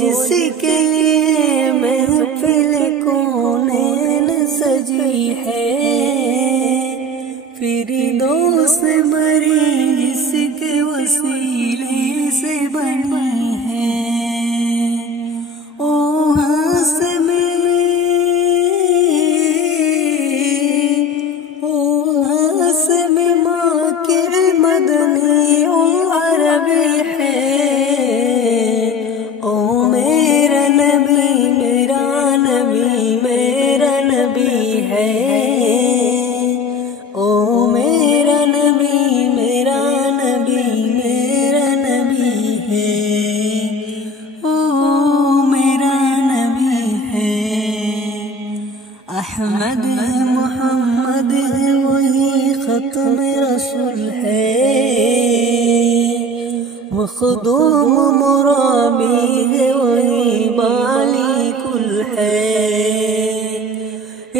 جس کے لیے محفل کونین سجی ہے، فردوس بری جس کے وسیلے سے بنی ہے۔ او ہاسم ماں کے مدنی او عربی ہے، او میرا نبی میرا نبی میرا نبی ہے، او میرا نبی میرا نبی میرا نبی ہے، او میرا نبی ہے۔ احمد محمد ہے وہی ختم رسول ہے، مخدوم مرابی ہے وہی بالی کل ہے،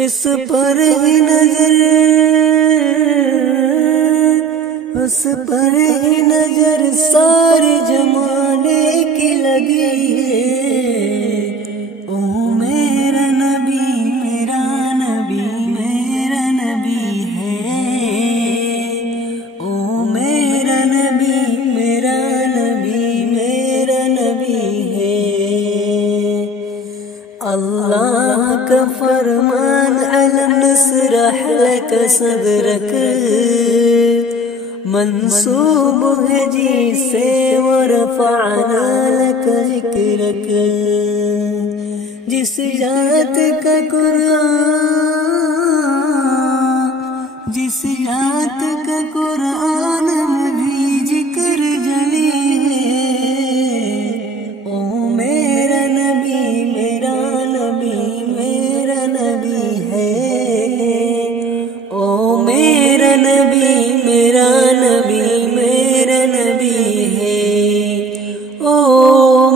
اس پر ہی نظر سارے زمانے کی لگی ہے، او میرا نبی میرا نبی میرا نبی ہے، او میرا نبی میرا نبی میرا نبی ہے۔ اللہ کا فرمان علم نشرح لک صدرک، منسوب ہے جی سے ورفعنا لک ذکرک، جس ذات کا قرآن میں بھی ذکر جلی ہے، او میرا نبی میرا نبی میرا نبی ہے، او میرا نبی میرا نبی میرا نبی ہے، او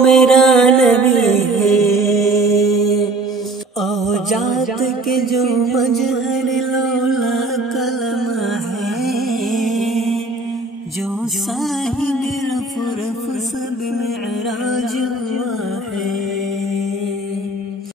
میرا نبی ہے۔ او جات کے جو مجہر لولا کلمہ ہے، جو صاحب رف سب معراج ہوا ہے،